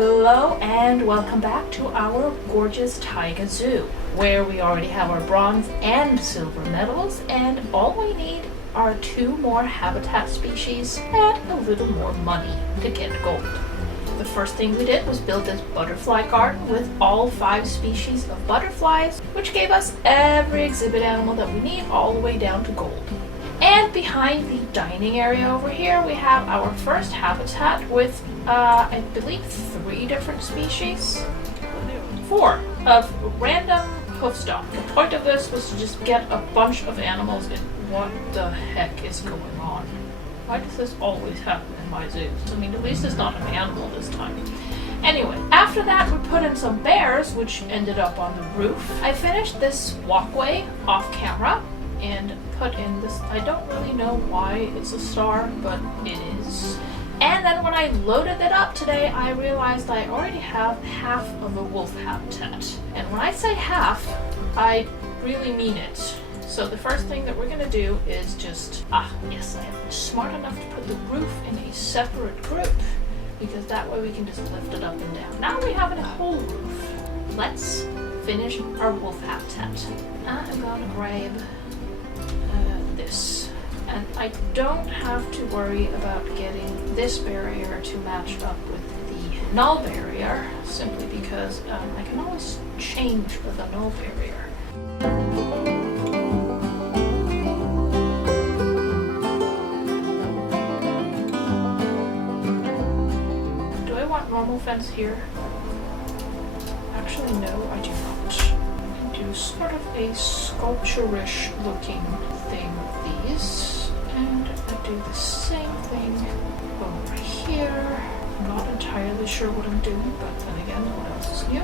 Hello and welcome back to our gorgeous Taiga Zoo, where we already have our bronze and silver medals, and all we need are 2 more habitat species and a little more money to get gold. The first thing we did was build this butterfly garden with all 5 species of butterflies, which gave us every exhibit animal that we need all the way down to gold. And behind the dining area over here, we have our first habitat with, I believe, 3 different species? 4 of random hoofstock. The point of this was to just get a bunch of animals in. What the heck is going on? Why does this always happen in my zoos? I mean, at least it's not an animal this time. Anyway, after that we put in some bears, which ended up on the roof. I finished this walkway off camera and put in this, I don't really know why it's a star, but it is. And then when I loaded it up today, I realized I already have half of a wolf habitat. And when I say half, I really mean it. So the first thing that we're gonna do is just, yes, I am smart enough to put the roof in a separate group, because that way we can just lift it up and down. Now we have a whole roof. Let's finish our wolf habitat. I'm gonna grab this. And I don't have to worry about getting this barrier to match up with the null barrier, simply because I can always change the null barrier. Do I want normal fence here? Actually, no, I do not. I can do sort of a sculpture-ish looking thing with these. And I do the same thing over here. I'm not entirely sure what I'm doing, but then again, what else is new?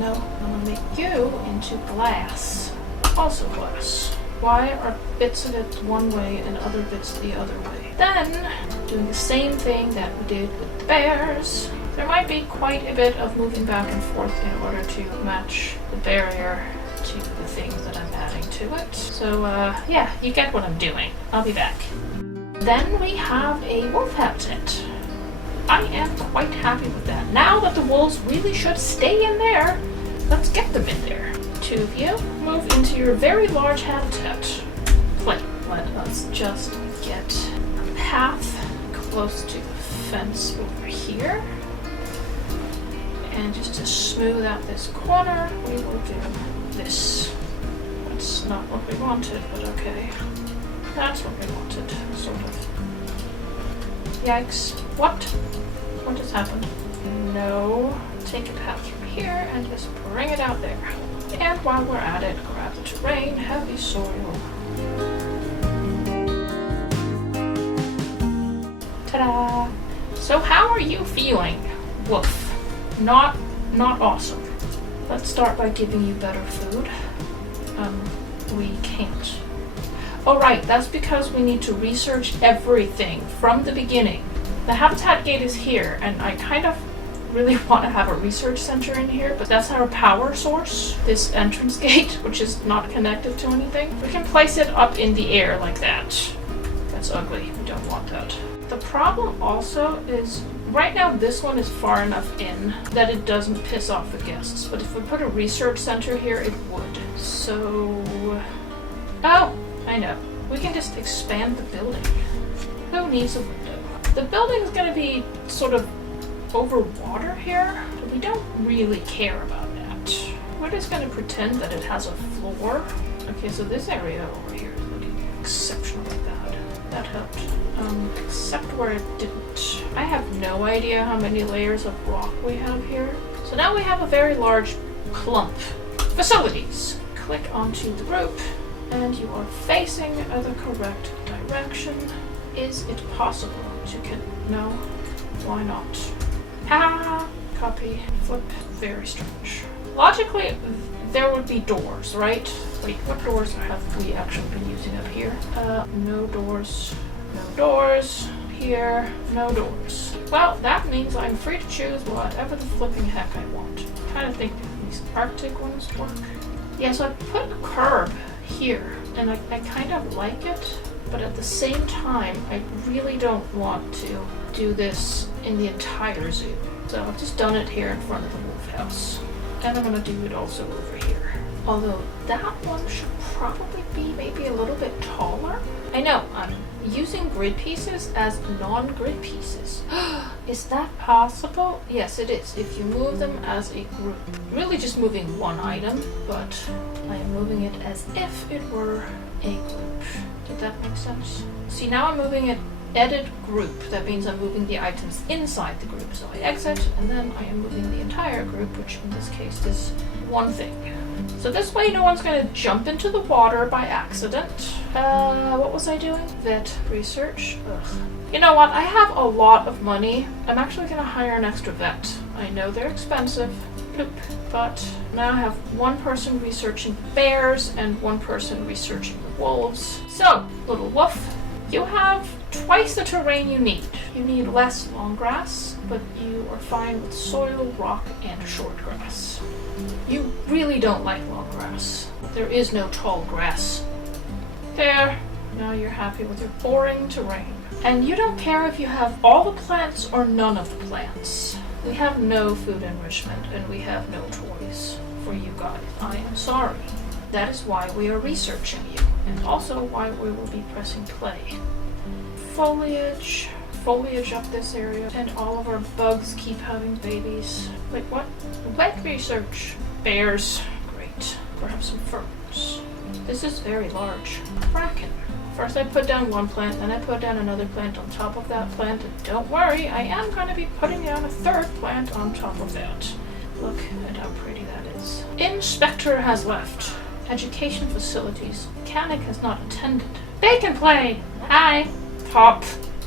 No, I'm gonna make you into glass. Also glass. Why are bits of it one way and other bits the other way? Then, doing the same thing that we did with the bears. There might be quite a bit of moving back and forth in order to match the barrier to the things that I'm adding to it. So yeah, you get what I'm doing. I'll be back. Then we have a wolf habitat. I am quite happy with that. Now that the wolves really should stay in there, let's get them in there. 2 of you move into your very large habitat. Let us just get a path close to the fence over here. And just to smooth out this corner, we will do this. That's not what we wanted, but okay. That's what we wanted, sort of. Yikes. What? What just happened? No. Take a path from here and just bring it out there. And while we're at it, grab the terrain, heavy soil. Ta-da! So how are you feeling, wolf? Not awesome. Let's start by giving you better food. We can't. Oh right, that's because we need to research everything from the beginning. The habitat gate is here, and I kind of really want to have a research center in here, but that's our power source, this entrance gate, which is not connected to anything. We can place it up in the air like that. That's ugly, we don't want that. The problem also is, right now this one is far enough in that it doesn't piss off the guests, but if we put a research center here, it would. So, oh, I know. We can just expand the building. Who needs a window? The building is going to be sort of over water here, but we don't really care about that. We're just going to pretend that it has a floor. Okay, so this area over here is looking exceptionally bad. That helped. Except where it didn't. I have no idea how many layers of rock we have here. So now we have a very large clump. Facilities. Click onto the group, and you are facing the correct direction. Is it possible to no? Why not? Copy, flip, very strange. Logically, there would be doors, right? Wait, what doors have we actually been using up here? No doors. No doors. Here, no doors. Well, that means I'm free to choose whatever the flipping heck I want. I kind of think these Arctic ones work. Yeah, so I put a curb here, and I kind of like it, but at the same time, I really don't want to do this in the entire zoo. So I've just done it here in front of the wolf house. And I'm gonna do it also over here. Although that one should probably be maybe a little bit taller. I know, I'm using grid pieces as non-grid pieces. Is that possible? Yes, it is. If you move them as a group. Really just moving one item, but I am moving it as if it were a group. Did that make sense? See, now I'm moving it edit group. That means I'm moving the items inside the group. So I exit, and then I am moving the entire group, which in this case is one thing. So this way no one's going to jump into the water by accident. What was I doing? Vet research. Ugh. You know what? I have a lot of money. I'm actually going to hire an extra vet. I know they're expensive, bloop, but now I have one person researching bears and one person researching the wolves. So, little wolf, you have twice the terrain you need. You need less long grass, but you are fine with soil, rock, and short grass. You really don't like long grass. There is no tall grass. There. Now you're happy with your boring terrain. And you don't care if you have all the plants or none of the plants. We have no food enrichment and we have no toys for you guys. I am sorry. That is why we are researching you, and also why we will be pressing play. Foliage up this area, and all of our bugs keep having babies. Wait, what? Wet research. Bears. Great. Perhaps some ferns. This is very large. Bracken. First I put down one plant, then I put down another plant on top of that plant, and don't worry, I am going to be putting down a third plant on top of that. Look at how pretty that is. Inspector has left. Education facilities. Mechanic has not attended. Bacon play! Hi! Pop.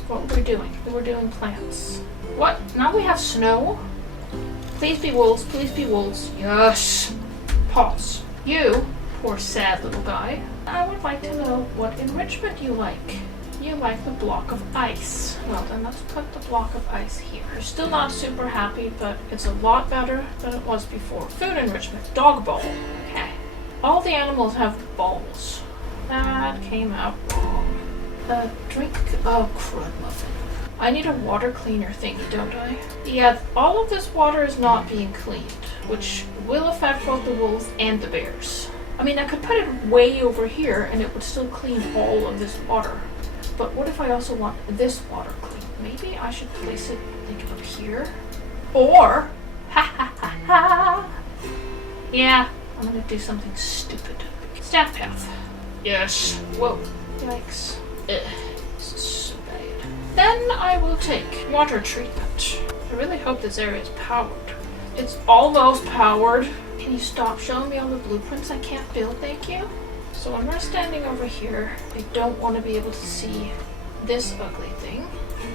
What were we doing? We were doing plants. What? Now we have snow? Please be wolves, please be wolves. Yes! Pause. You, poor sad little guy, I would like to know what enrichment you like. You like the block of ice. Well, then let's put the block of ice here. You're still not super happy, but it's a lot better than it was before. Food enrichment. Dog bowl. Okay. All the animals have bowls. That came out wrong. Drink. Oh, crud muffin. I need a water cleaner thingy, don't I? Yeah, all of this water is not being cleaned, which will affect both the wolves and the bears. I mean, I could put it way over here and it would still clean all of this water. But what if I also want this water cleaned? Maybe I should place it like up here? Or, yeah, I'm gonna do something stupid. Staff path. Yes. Whoa. Yikes. Ugh. This is so bad. Then I will take water treatment. I really hope this area is powered. It's almost powered. Can you stop showing me all the blueprints I can't build, thank you? So when we're standing over here, I don't want to be able to see this ugly thing.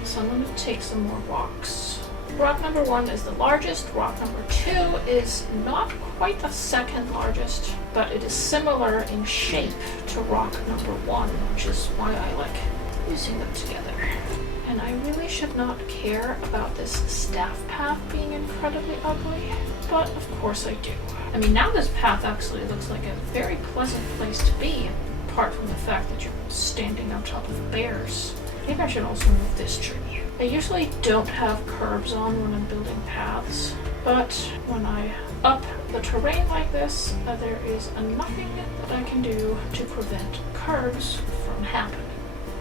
So I'm going to take some more rocks. Rock number 1 is the largest. Rock number 2 is not quite the second largest, but it is similar in shape to rock number 1, which is why I like using them together. And I really should not care about this staff path being incredibly ugly, but of course I do. I mean, now this path actually looks like a very pleasant place to be, apart from the fact that you're standing on top of bears. Maybe I should also move this tree. I usually don't have curbs on when I'm building paths, but when I up the terrain like this, there is nothing that I can do to prevent curbs from happening.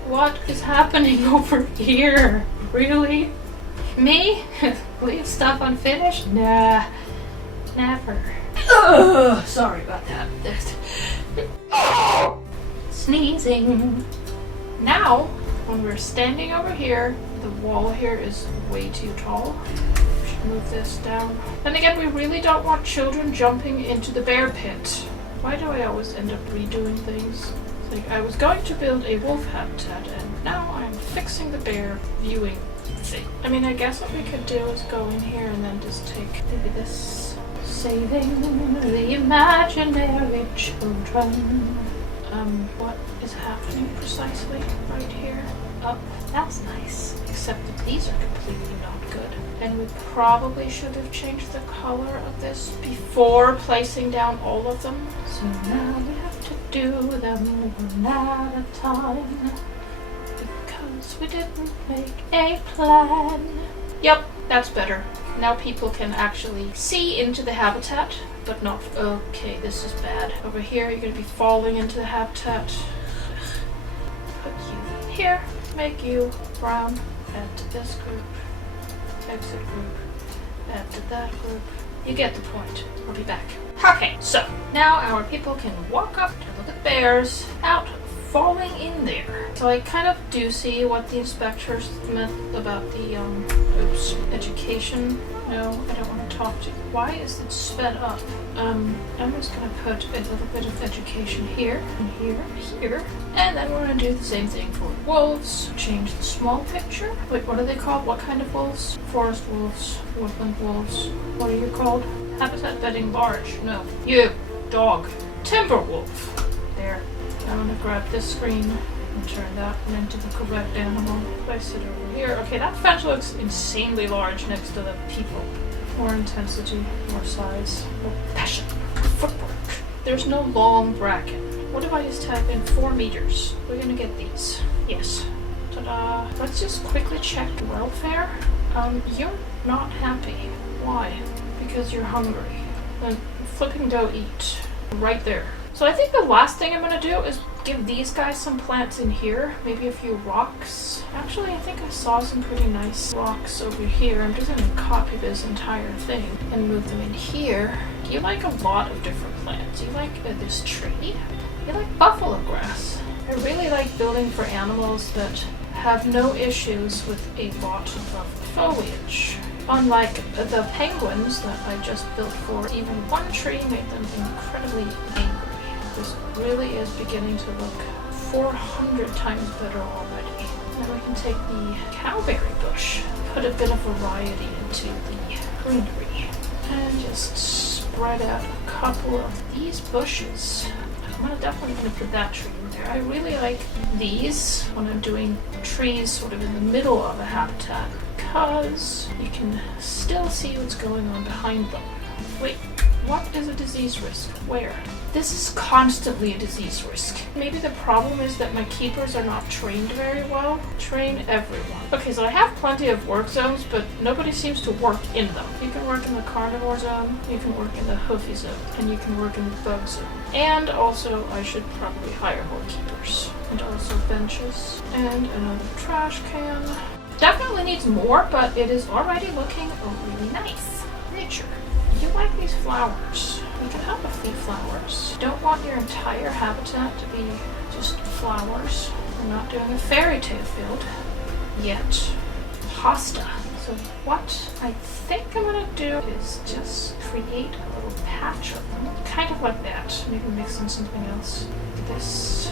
What is happening over here? Really? Me? Leave stuff unfinished? Nah, never. Ugh, sorry about that. Sneezing. Now, when we're standing over here, the wall here is way too tall. We should move this down. Then again, we really don't want children jumping into the bear pit. Why do I always end up redoing things? It's like I was going to build a wolf habitat, and now I'm fixing the bear viewing thing. I mean, I guess what we could do is go in here and then just take maybe this. Saving the imaginary children. What is happening precisely right here? Oh, that's nice. Except that these are completely not good. And we probably should have changed the color of this before placing down all of them. So now we have to do them one at a time. Because we didn't make a plan. Yep, that's better. Now people can actually see into the habitat, but not, okay, this is bad. Over here, you're gonna be falling into the habitat. Put you here, make you brown, add to this group, exit group, add to that group. You get the point. I'll be back. Okay, so now our people can walk up to look at the bears out falling in there. So I kind of do see what the inspectors meant about the education. No, I don't want to talk to you. Why is it sped up? I'm just gonna put a little bit of education here and here, here, and then we're gonna do the same thing for wolves. Change the small picture. Wait, what are they called? What kind of wolves? Forest wolves, woodland wolves. What are you called? Habitat bedding large. No, you dog. Timber wolf. There. I'm gonna grab this screen and turn that one into the correct animal. Place it over here. Okay, that fence looks insanely large next to the people. More intensity, more size, more passion, footwork. There's no long bracket. What if I just type in 4 meters? We're gonna get these. Yes. Ta-da. Let's just quickly check welfare. You're not happy. Why? Because you're hungry. Then flipping go eat. Right there. So I think the last thing I'm going to do is give these guys some plants in here. Maybe a few rocks. Actually, I think I saw some pretty nice rocks over here. I'm just going to copy this entire thing and move them in here. You like a lot of different plants. You like this tree. You like buffalo grass. I really like building for animals that have no issues with a lot of foliage. Unlike the penguins that I just built for, even one tree made them incredibly angry. This really is beginning to look 400 times better already. Now we can take the cowberry bush, put a bit of variety into the greenery, and just spread out a couple of these bushes. I'm definitely going to put that tree in there. I really like these when I'm doing trees sort of in the middle of a habitat because you can still see what's going on behind them. Wait, what is a disease risk? Where? This is constantly a disease risk. Maybe the problem is that my keepers are not trained very well. Train everyone. Okay, so I have plenty of work zones, but nobody seems to work in them. You can work in the carnivore zone, you can work in the hoofy zone, and you can work in the bug zone. And also, I should probably hire more keepers. And also benches. And another trash can. Definitely needs more, but it is already looking really nice. Nature. You like these flowers. You can have a few flowers. You don't want your entire habitat to be just flowers. We're not doing a fairy tale field yet. Hosta. So what I think I'm gonna do is just create a little patch of them. Kind of like that. Maybe mix in something else. This.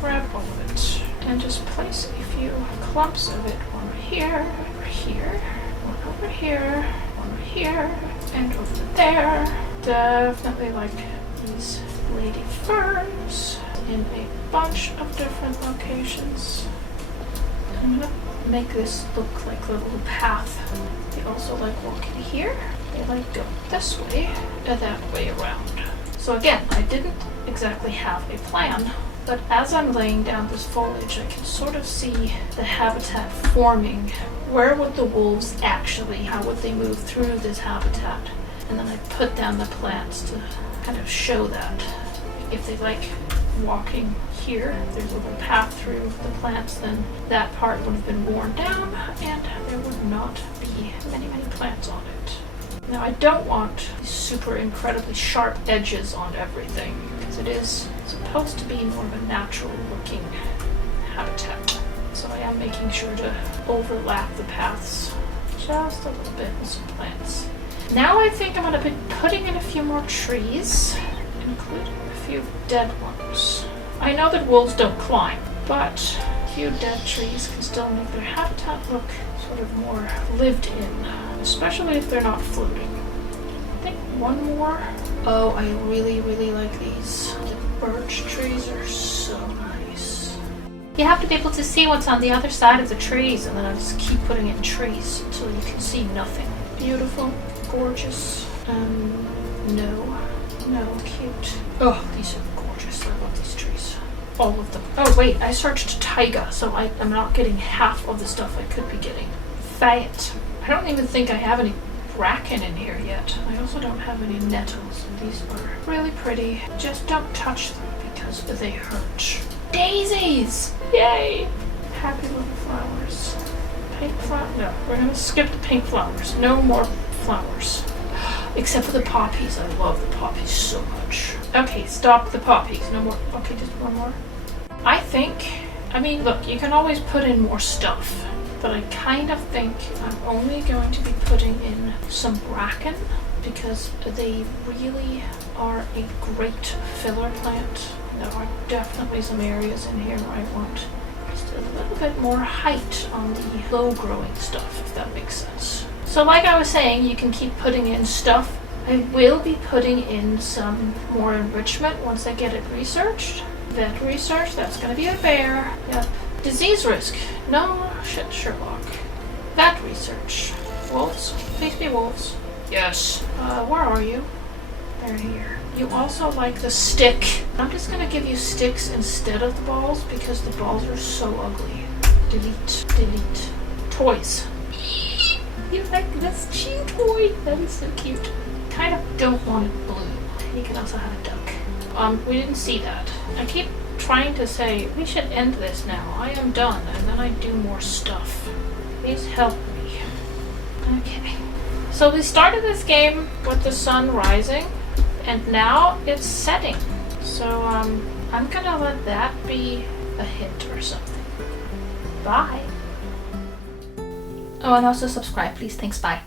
Grab all of it. And just place a few clumps of it. One right here, over here, one over here, one right here, and over there. Definitely like these lady ferns in a bunch of different locations. I'm gonna make this look like a little path. They also like walking here. They like going this way and that way around. So again, I didn't exactly have a plan, but as I'm laying down this foliage, I can sort of see the habitat forming. Where would the wolves actually, how would they move through this habitat? And then I put down the plants to kind of show that. If they like walking here, there's a little path through the plants, then that part would have been worn down and there would not be many plants on it. Now I don't want these super incredibly sharp edges on everything because it is supposed to be more of a natural looking habitat. So I am making sure to overlap the paths just a little bit with some plants. Now I think I'm going to be putting in a few more trees, including a few dead ones. I know that wolves don't climb, but a few dead trees can still make their habitat look sort of more lived in, especially if they're not floating. I think one more. Oh, I really like these. The birch trees are so nice. You have to be able to see what's on the other side of the trees, and then I just keep putting in trees until you can see nothing. Beautiful, gorgeous, no, cute. Oh, these are gorgeous. I love these trees. All of them. Oh wait, I searched Taiga, so I'm not getting half of the stuff I could be getting. Fayette. I don't even think I have any bracken in here yet. I also don't have any nettles. These are really pretty. Just don't touch them because they hurt. Daisies! Yay! Happy little flowers. Pink flower? No, we're gonna skip the pink flowers. No more flowers. Except for the poppies. I love the poppies so much. Okay, stop the poppies. No more. Okay, just one more. I mean, look, you can always put in more stuff, but I kind of think I'm only going to be putting in some bracken because they really are a great filler plant. There are definitely some areas in here where I want just a little bit more height on the low-growing stuff, if that makes sense. So like I was saying, you can keep putting in stuff. I will be putting in some more enrichment once I get it researched. Vet research, that's going to be a bear. Yep. Disease risk. No shit, Sherlock. Vet research. Wolves. Please be wolves. Yes. Where are you? They're here. You also like the stick. I'm just going to give you sticks instead of the balls because the balls are so ugly. Delete. Delete. Toys. You like this chew toy? That is so cute. Kind of don't want it blue. You can also have a duck. We didn't see that. I keep trying to say, we should end this now. I am done. And then I do more stuff. Please help me. Okay. So we started this game with the sun rising. And now it's setting. So, I'm gonna let that be a hint or something. Bye. Oh, and also subscribe, please. Thanks. Bye.